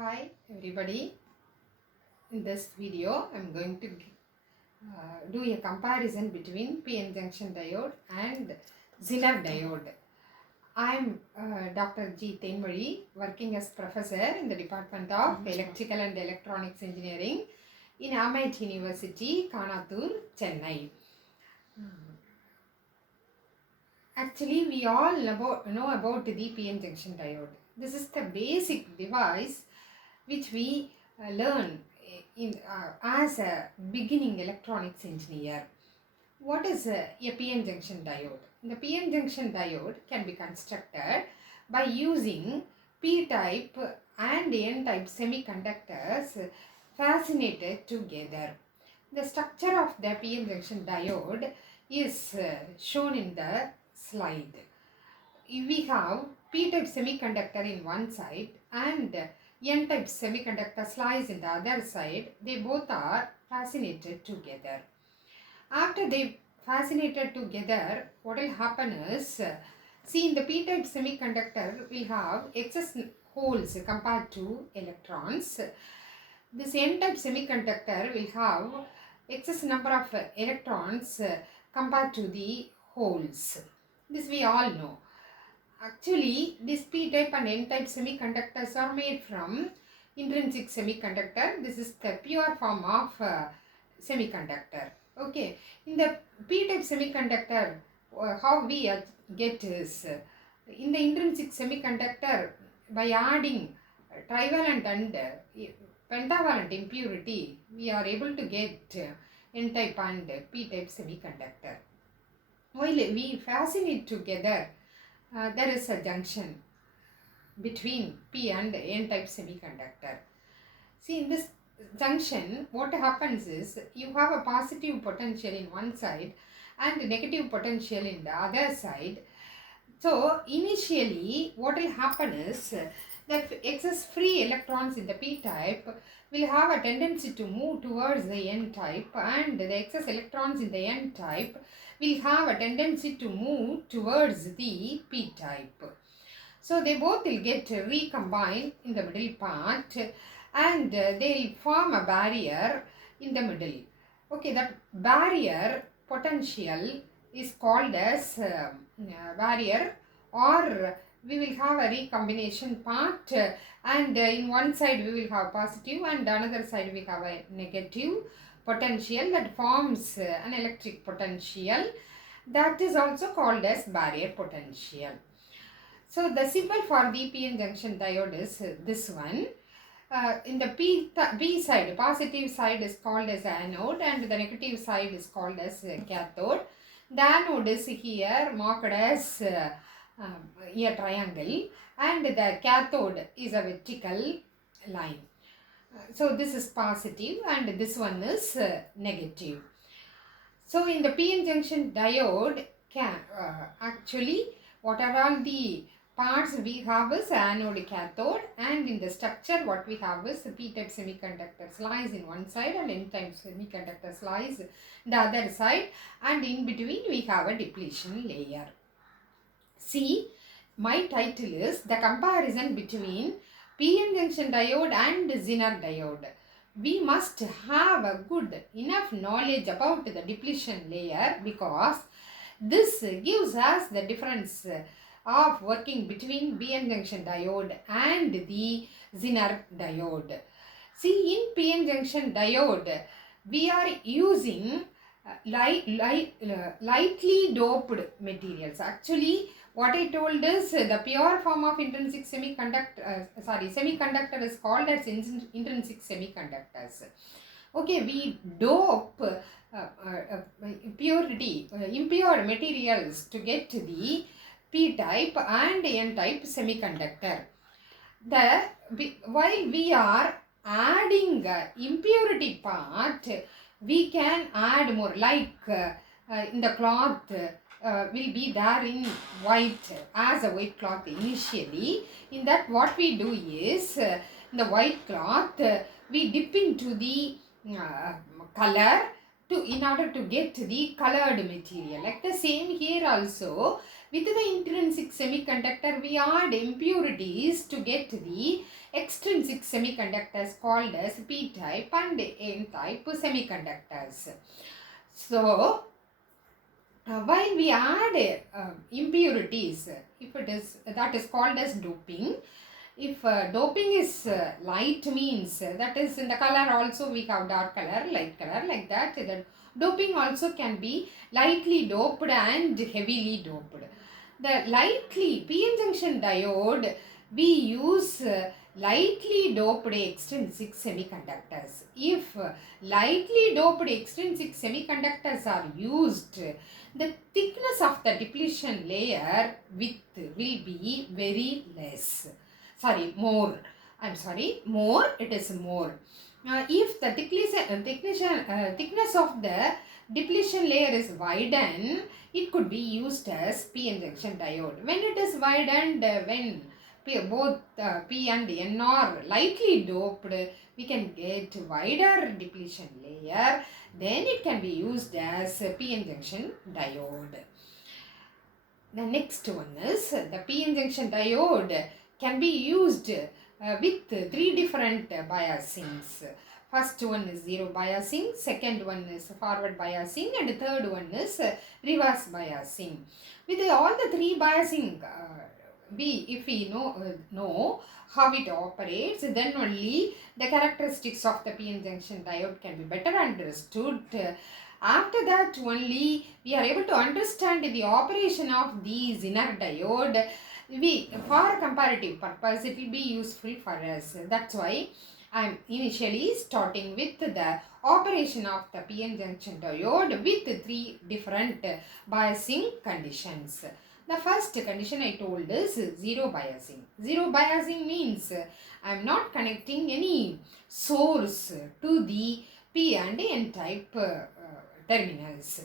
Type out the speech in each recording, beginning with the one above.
Hi everybody, in this video I am going to do a comparison between PN junction diode and zener diode. I am Dr. G. Tenmari, working as professor in the Department of Electrical and Electronics Engineering in Amit University, Kanatur, Chennai. Actually, we all know about the PN junction diode. This is the basic device which we learn as a beginning electronics engineer. What is a PN junction diode? The PN junction diode can be constructed by using P-type and N-type semiconductors faceted together. The structure of the PN junction diode is shown in the slide. We have P-type semiconductor in one side and N-type semiconductor slice in the other side. They both are faceted together. After they faceted together, what will happen is, see, in the P-type semiconductor we have excess holes compared to electrons. This N-type semiconductor will have excess number of electrons compared to the holes. This we all know. Actually, this P-type and N-type semiconductors are made from intrinsic semiconductor. This is the pure form of semiconductor. Okay, in the P-type semiconductor, how we get is, in the intrinsic semiconductor, by adding trivalent and pentavalent impurity, we are able to get N-type and P-type semiconductor. While we fasten it together, there is a junction between P and N-type semiconductor. See, in this junction, what happens is, you have a positive potential in one side and negative potential in the other side. So, initially, what will happen is, that excess free electrons in the P-type will have a tendency to move towards the N-type, and the excess electrons in the N-type will have a tendency to move towards the P-type. So they both will get recombined in the middle part, and they will form a barrier in the middle. Okay, that barrier potential is called as barrier, or we will have a recombination part, and in one side we will have positive and another side we have a negative potential that forms an electric potential. That is also called as barrier potential. So the symbol for the PN junction diode is this one. In the P side, positive side is called as anode and the negative side is called as cathode. The anode is here marked as a triangle, and the cathode is a vertical line. So this is positive and this one is negative. So in the PN junction diode, actually what are all the parts we have is anode, cathode, and in the structure what we have is P-type semiconductor slice in one side and N-type semiconductor slice the other side, and in between we have a depletion layer. See, my title is the comparison between PN junction diode and zener diode. We must have a good enough knowledge about the depletion layer, because this gives us the difference of working between PN junction diode and the zener diode. See, in PN junction diode, we are using lightly doped materials. Actually, what I told is the pure form of intrinsic semiconductor, semiconductor is called as intrinsic semiconductors. Okay, we dope impure materials to get the P-type and N-type semiconductor. While we are adding impurity part, we can add more, like in the cloth will be there in white, as a white cloth initially. In that, what we do is, in the white cloth we dip into the color, in order to get the colored material. Like the same here also, with the intrinsic semiconductor we add impurities to get the extrinsic semiconductors called as p-type and n-type semiconductors. So while we add impurities, if it is, that is called as doping. If doping is light, means that is in the color also we have dark color, light color, like that. The doping also can be lightly doped and heavily doped. The lightly p-n junction diode, we use lightly doped extrinsic semiconductors. If lightly doped extrinsic semiconductors are used, the thickness of the depletion layer width will be very less. More. It is more. If the thickness of the depletion layer is widened, it could be used as p-n junction diode. When it is widened, when both p and n are lightly doped, we can get wider depletion layer. Then it can be used as p-n junction diode. The next one is the p-n junction diode can be used with three different biasings. First one is zero biasing, second one is forward biasing, and third one is reverse biasing. With all the three biasing, if we know how it operates, then only the characteristics of the p-n junction diode can be better understood. After that only we are able to understand the operation of the zener diode. For comparative purpose, it will be useful for us. That's why I am initially starting with the operation of the p-n junction diode with three different biasing conditions. The first condition I told is zero biasing. Zero biasing means I am not connecting any source to the p and n type terminals.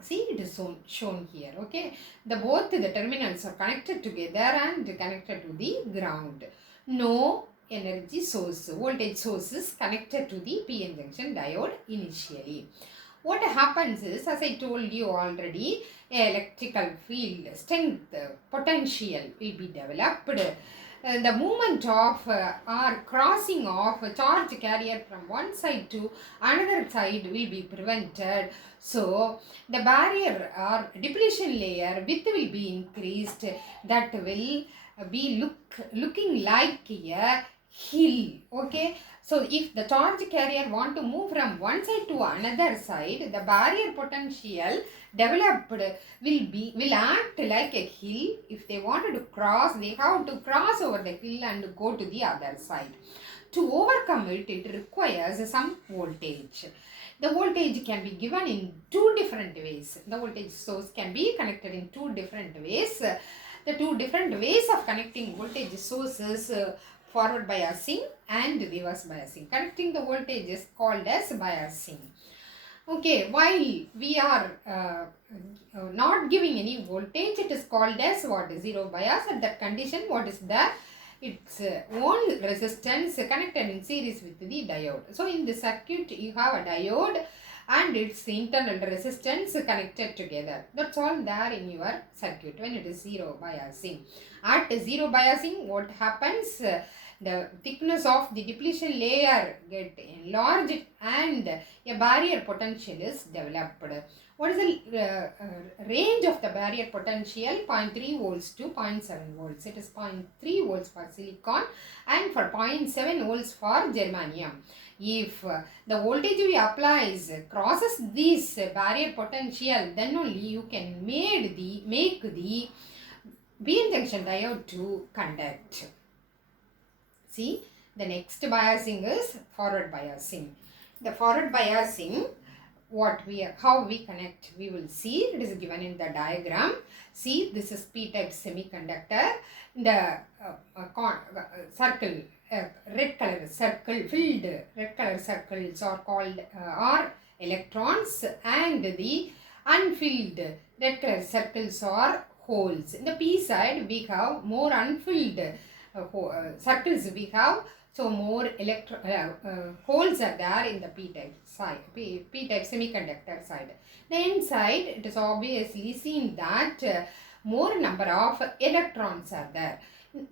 See, it is shown here, okay. Both the terminals are connected together and connected to the ground. No energy source, voltage source is connected to the p-n junction diode initially. What happens is, as I told you already, electrical field strength potential will be developed. The movement of or crossing of a charge carrier from one side to another side will be prevented. So the barrier or depletion layer width will be increased. That will be looking like a hill. Okay. So if the charge carrier want to move from one side to another side, the barrier potential developed will act like a hill. If they wanted to cross, they have to cross over the hill and go to the other side. To overcome it, it requires some voltage. The voltage can be given in two different ways. The voltage source can be connected in two different ways. The two different ways of connecting voltage sources, forward biasing and reverse biasing. Connecting the voltage is called as biasing. Okay, while we are not giving any voltage, it is called as what? Zero bias. At that condition, what is the its own resistance connected in series with the diode. So in the circuit, you have a diode and its internal resistance connected together. That's all there in your circuit when it is zero biasing. At zero biasing, what happens? The thickness of the depletion layer get enlarged and a barrier potential is developed. What is the range of the barrier potential? 0.3 volts to 0.7 volts. It is 0.3 volts for silicon and for 0.7 volts for germanium. If the voltage we applies crosses this barrier potential, then only you can make the p-n junction diode to conduct. See, the next biasing is forward biasing. The forward biasing, how we connect, we will see. It is given in the diagram. See, this is p-type semiconductor. The circle, red color circle, filled red color circles are called are electrons, and the unfilled red color circles are holes. In the p side, we have more unfilled circles we have. So more holes are there in the p-type side, p-type semiconductor side. The inside, it is obviously seen that more number of electrons are there.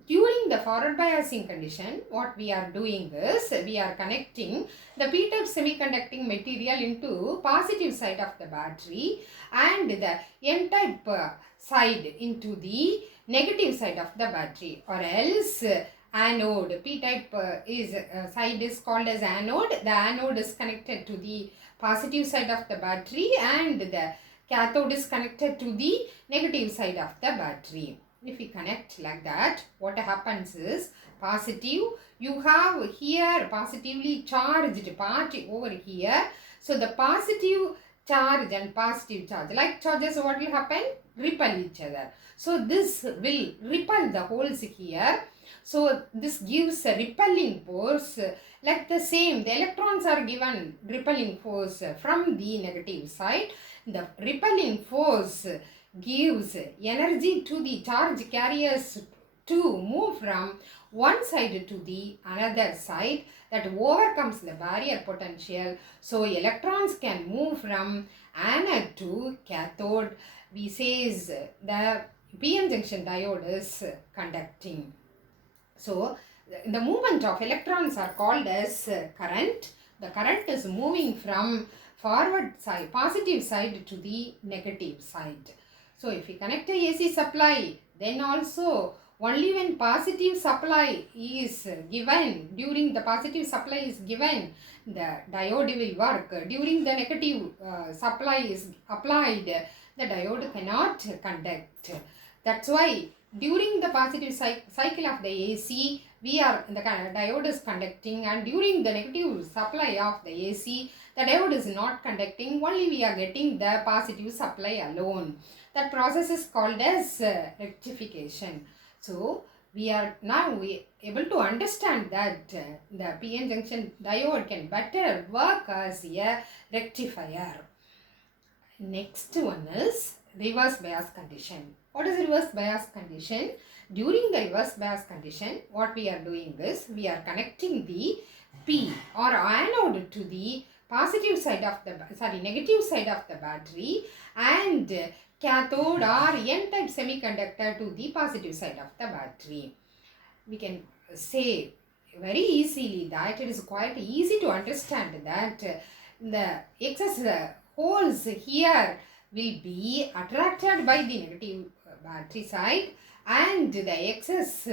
During the forward biasing condition, what we are doing is we are connecting the p-type semiconducting material into positive side of the battery and the n-type side into the negative side of the battery, or else anode. P-type side is called as anode. The anode is connected to the positive side of the battery and the cathode is connected to the negative side of the battery. If we connect like that, what happens is positive, you have here positively charged part over here. So the positive charge and positive charge, like charges, what will happen? Repel each other. So this will repel the holes here. So this gives a repelling force. Like the same, the electrons are given repelling force from the negative side. The repelling force gives energy to the charge carriers to move from one side to the another side, that overcomes the barrier potential. So electrons can move from anode to cathode. We says the PN junction diode is conducting. So the movement of electrons are called as current. The current is moving from forward side, positive side to the negative side. So if we connect a AC supply, then also only when positive supply is given, during the positive supply is given, the diode will work. During the negative supply is applied, the diode cannot conduct. That's why during the positive cycle of the AC, the diode is conducting, and during the negative supply of the AC, the diode is not conducting, only we are getting the positive supply alone. That process is called as rectification. So we are now able to understand that the PN junction diode can better work as a rectifier. Next one is reverse bias condition. What is reverse bias condition? During the reverse bias condition, what we are doing is we are connecting the P or anode to the positive side of the negative side of the battery, and cathode or n-type semiconductor to the positive side of the battery. We can say very easily that it is quite easy to understand that the excess holes here will be attracted by the negative battery side, and the excess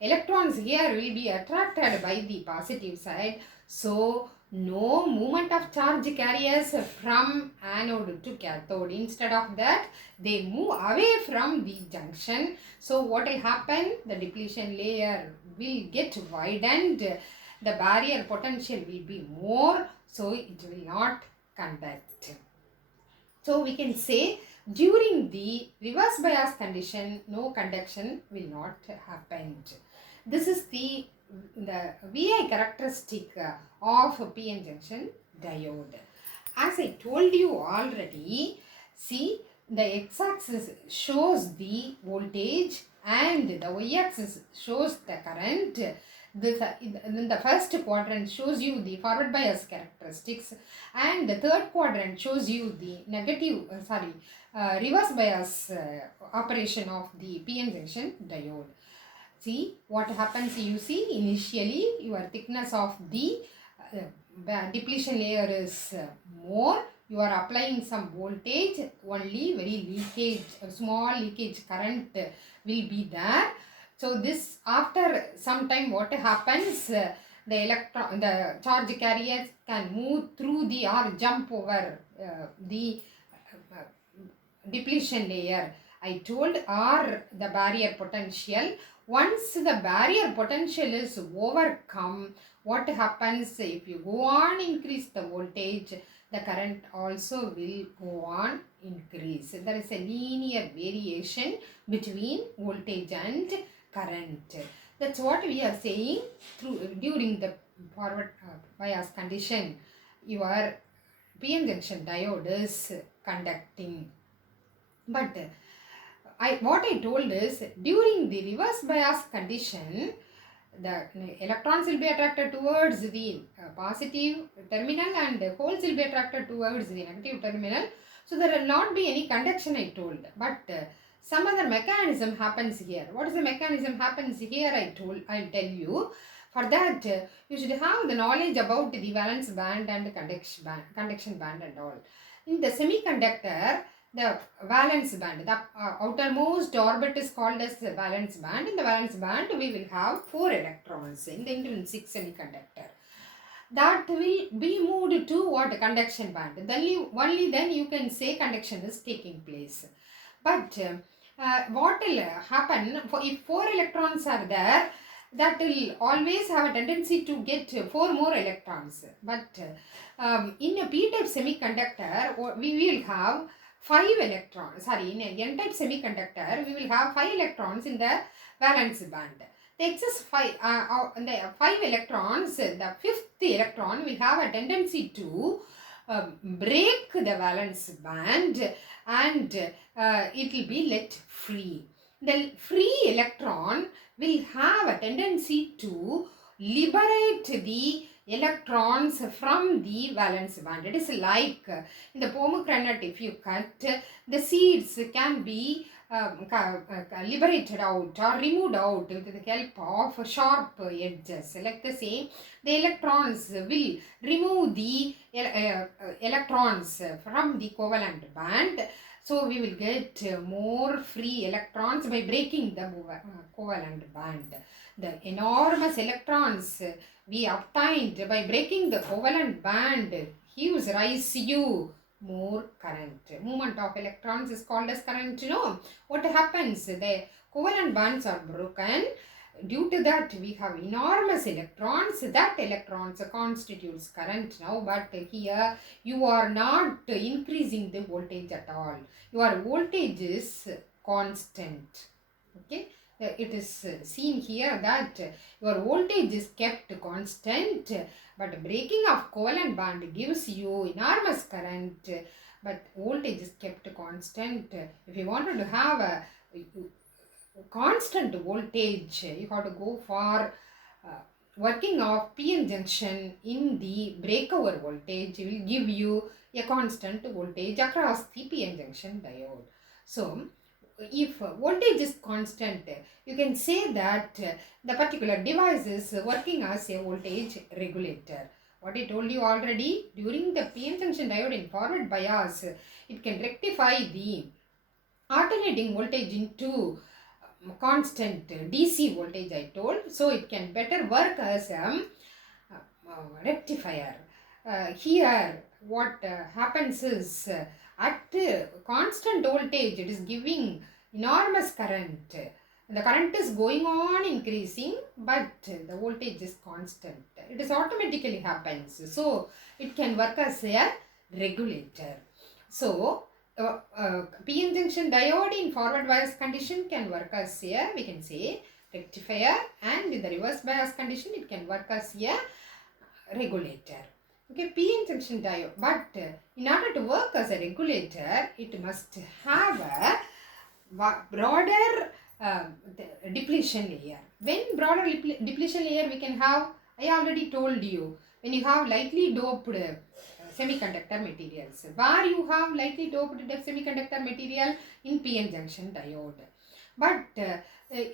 electrons here will be attracted by the positive side. So no movement of charge carriers from anode to cathode. Instead of that, they move away from the junction. So what will happen? The depletion layer will get widened. The barrier potential will be more, so it will not conduct. So we can say during the reverse bias condition, no conduction will not happen. This is the VI characteristic of PN junction diode. As I told you already, see, the x-axis shows the voltage and the y-axis shows the current. Then the first quadrant shows you the forward bias characteristics, and the third quadrant shows you the reverse bias operation of the PN junction diode. See what happens. You see, initially your thickness of the depletion layer is more. You are applying some voltage, only very leakage, small leakage current will be there. So this, after some time, what happens? The charge carriers can move through the or jump over the depletion layer. I told, or the barrier potential. Once the barrier potential is overcome, what happens? If you go on increase the voltage, the current also will go on increase. There is a linear variation between voltage and current. That's what we are saying during the forward bias condition. Your PN junction diode is conducting. But what I told is, during the reverse bias condition, the electrons will be attracted towards the positive terminal and holes will be attracted towards the negative terminal. So there will not be any conduction, I told. But some other mechanism happens here. What is the mechanism happens here? I'll tell you. For that, you should have the knowledge about the valence band and conduction band and all. In the semiconductor, the valence band, the outermost orbit is called as the valence band. In the valence band, we will have 4 electrons in the intrinsic semiconductor. That will be moved to what? Conduction band. Only then you can say conduction is taking place. But what will happen if 4 electrons are there? That will always have a tendency to get 4 more electrons. But in a p-type semiconductor, we will have 5 electrons. In a n-type semiconductor, we will have 5 electrons in the valence band. The excess 5 electrons, the 5th electron will have a tendency to break the valence band and it will be let free. The free electron will have a tendency to liberate the electrons from the valence band. It is like in the pomegranate, if you cut, the seeds can be liberated out or removed out with the help of sharp edges. Like the same, the electrons will remove the electrons from the covalent band. So we will get more free electrons by breaking the covalent band. The enormous electrons we obtained by breaking the covalent band gives rise to more current. Movement of electrons is called as current. What happens? The covalent bonds are broken. Due to that, we have enormous electrons. That electrons constitutes current now. But here, you are not increasing the voltage at all. Your voltage is constant. Okay. It is seen here that your voltage is kept constant, but breaking of covalent band gives you enormous current, but voltage is kept constant. If you wanted to have a constant voltage, you have to go for working of PN junction in the breakover voltage will give you a constant voltage across the PN junction diode. So, if voltage is constant, you can say that the particular device is working as a voltage regulator. What I told you already, during the PN junction diode in forward bias, it can rectify the alternating voltage into constant DC voltage, I told. So it can better work as a rectifier. Here, what happens is at constant voltage, it is giving enormous current. The current is going on increasing, but the voltage is constant. It is automatically happens. So, it can work as a regulator. So, PN junction diode in forward bias condition can work as a, we can say, rectifier, and in the reverse bias condition, it can work as a regulator. Okay, PN junction diode. But in order to work as a regulator, it must have a broader depletion layer. When broader depletion layer we can have, I already told you, when you have lightly doped semiconductor materials. Where you have lightly doped semiconductor material? In PN junction diode. But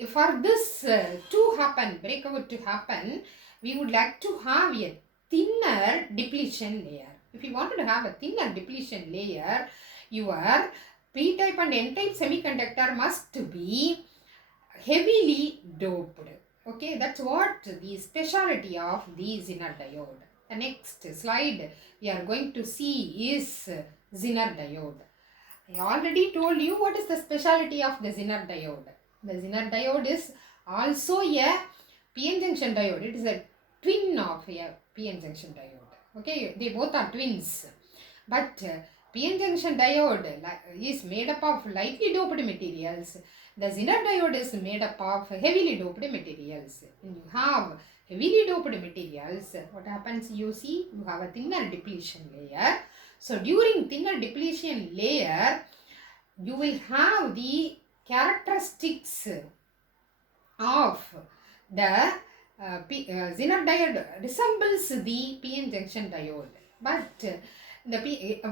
for this to happen, breakout to happen, we would like to have a thinner depletion layer. If you wanted to have a thinner depletion layer, your P-type and N-type semiconductor must be heavily doped. Okay, that's what the specialty of the zener diode. The next slide we are going to see is zener diode. I already told you what is the specialty of the zener diode. The zener diode is also a PN junction diode. It is a twin of a PN junction diode. Okay, they both are twins. But PN junction diode is made up of lightly doped materials. The zener diode is made up of heavily doped materials. When you have heavily doped materials, what happens? You see, you have a thinner depletion layer. So, during thinner depletion layer, you will have the characteristics of the Zener diode resembles the PN junction diode, but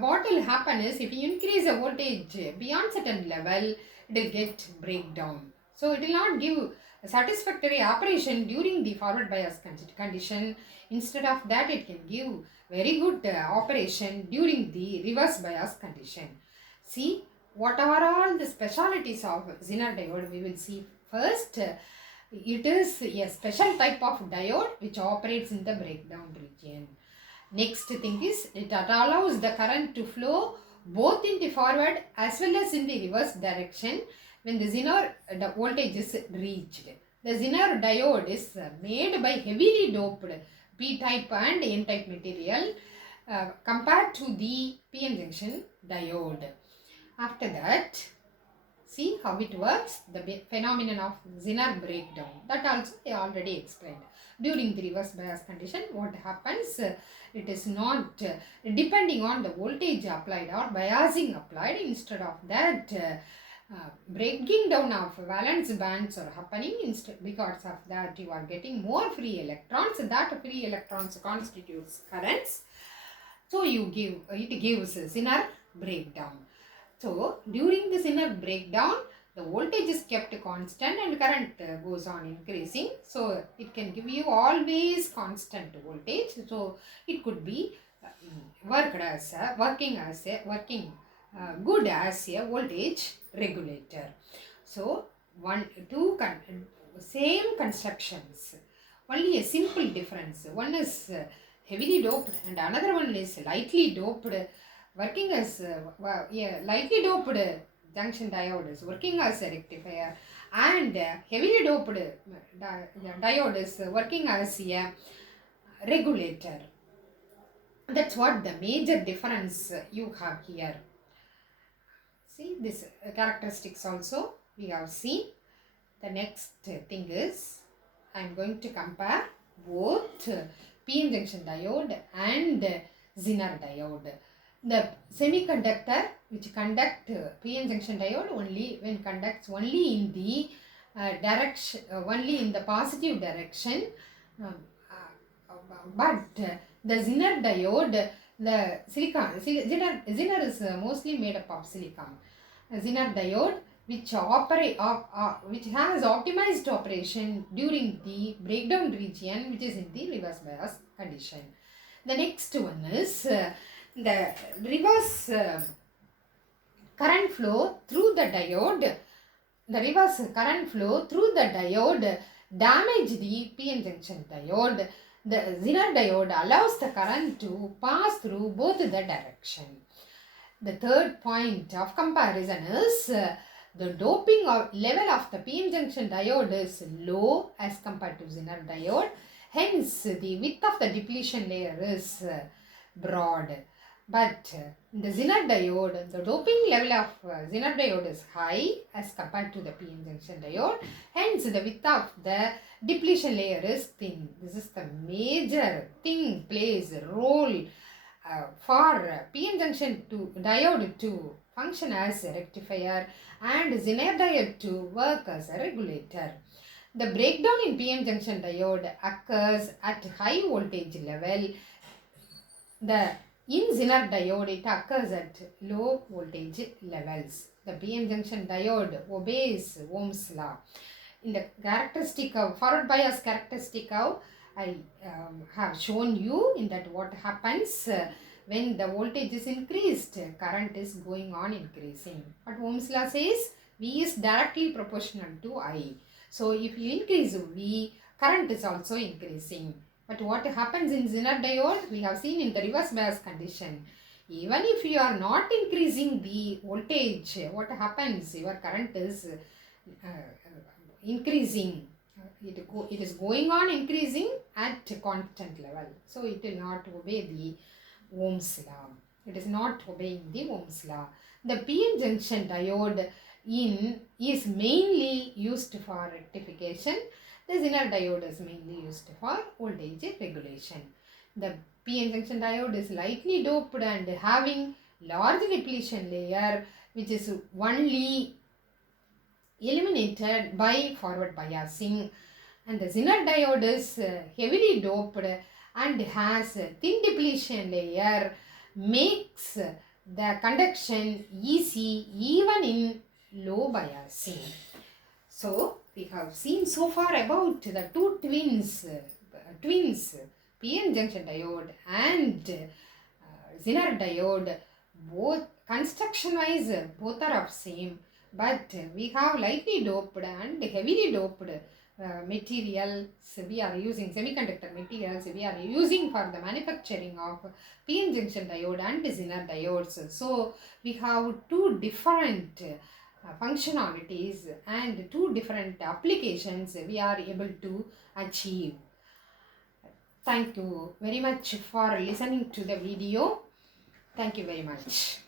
what will happen is if you increase the voltage beyond certain level, it will get breakdown. So it will not give a satisfactory operation during the forward bias condition. Instead of that, it can give very good operation during the reverse bias condition. See, what are all the specialities of Zener diode? We will see first. It is a special type of diode which operates in the breakdown region. Next thing is it allows the current to flow both in the forward as well as in the reverse direction when the Zener voltage is reached. The Zener diode is made by heavily doped P-type and N-type material compared to the PN junction diode. After that, see how it works, the phenomenon of Zener breakdown. That also I already explained. During the reverse bias condition, what happens? It is not depending on the voltage applied or biasing applied. Instead of that, breaking down of valence bands are happening. Because of that, you are getting more free electrons. That free electrons constitutes currents. So it gives Zener breakdown. So during the Zener breakdown, the voltage is kept constant and current goes on increasing. So it can give you always constant voltage. So it could be working as a good as a voltage regulator. So same constructions, only a simple difference. One is heavily doped and another one is lightly doped. Working as lightly doped junction diode is working as a rectifier, and heavily doped diode is working as a regulator. That's what the major difference you have here. See, this characteristics also we have seen. The next thing is I am going to compare both PN junction diode and Zener diode. The semiconductor which conduct PN junction diode conducts only in the direction, only in the positive direction. But the Zener diode, the Zener is mostly made up of silicon. Zener diode which has optimized operation during the breakdown region, which is in the reverse bias condition. The next one is the reverse current flow through the diode. The reverse current flow through the diode damage the PN junction diode. The Zener diode allows the current to pass through both the direction. The third point of comparison is the doping level of the PN junction diode is low as compared to Zener diode. Hence, the width of the depletion layer is broad. But in the Zener diode, the doping level of Zener diode is high as compared to the PN junction diode. Hence, the width of the depletion layer is thin. This is the major thing plays a role for PN junction diode to function as a rectifier and Zener diode to work as a regulator. The breakdown in PN junction diode occurs at high voltage level. In Zener diode, it occurs at low voltage levels. The PN junction diode obeys Ohm's law. In the characteristic of forward bias characteristic of, I have shown you in that what happens when the voltage is increased, current is going on increasing. But Ohm's law says V is directly proportional to I. So if you increase V, current is also increasing. But what happens in Zener diode, we have seen in the reverse bias condition. Even if you are not increasing the voltage, what happens? Your current is increasing. It is going on increasing at constant level. So it will not obey the Ohm's law. It is not obeying the Ohm's law. The PN junction diode is mainly used for rectification. The Zener diode is mainly used for voltage regulation. The PN junction diode is lightly doped and having large depletion layer, which is only eliminated by forward biasing. And the zener diode is heavily doped and has a thin depletion layer, makes the conduction easy even in low biasing. So we have seen so far about the two twins, PN junction diode and zener diode. Both construction wise both are of same, but we have lightly doped and heavily doped materials. We are using semiconductor materials we are using for the manufacturing of PN junction diode and zener diodes. So we have two different functionalities and two different applications we are able to achieve. Thank you very much for listening to the video. Thank you very much.